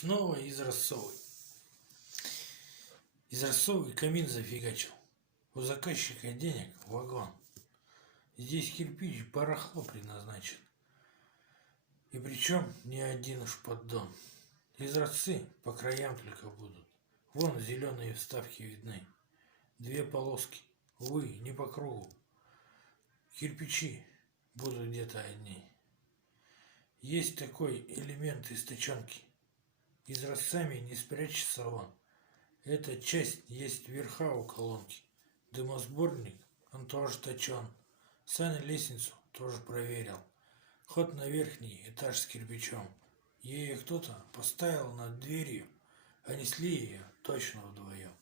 Снова из Рассовой. Из Рассовой камин зафигачил. У заказчика денег вагон. Здесь кирпич барахло предназначен. И причем не один уж поддон. Изразцы по краям только будут. Вон зеленые вставки видны. Две полоски. Увы, не по кругу. Кирпичи будут где-то одни. Есть такой элемент из тычинки. Изразцами не спрячется он. Эта часть есть верха у колонки. Дымосборник, он тоже точен. Саня лестницу тоже проверил. Ход на верхний этаж с кирпичом. Ее кто-то поставил над дверью, а несли ее точно вдвоем.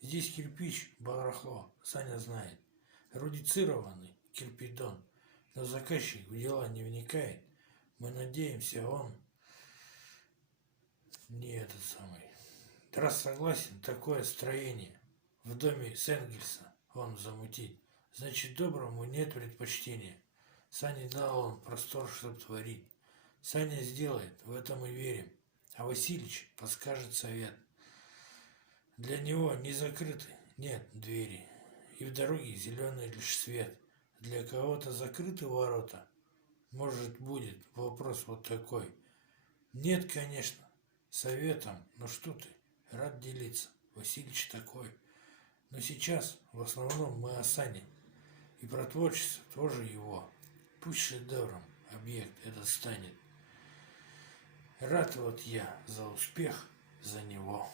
Здесь кирпич барахло, Саня знает. Рудицированный кирпидон. Но заказчик в дела не вникает. Мы надеемся, он не этот самый. Раз согласен, такое строение в доме с Энгельса он замутить. Значит, доброму нет предпочтения. Сане дал он простор, чтоб творить. Саня сделает, в этом и верим. А Васильич подскажет совет. Для него не закрыты, нет двери. И в дороге зеленый лишь свет. Для кого-то закрыты ворота. Может, будет вопрос вот такой. Нет, конечно, советом, но что ты, рад делиться. Васильич такой. Но сейчас в основном мы о Сане. И про творчество тоже его. Пусть шедевром объект этот станет. Рад вот я за успех, за него.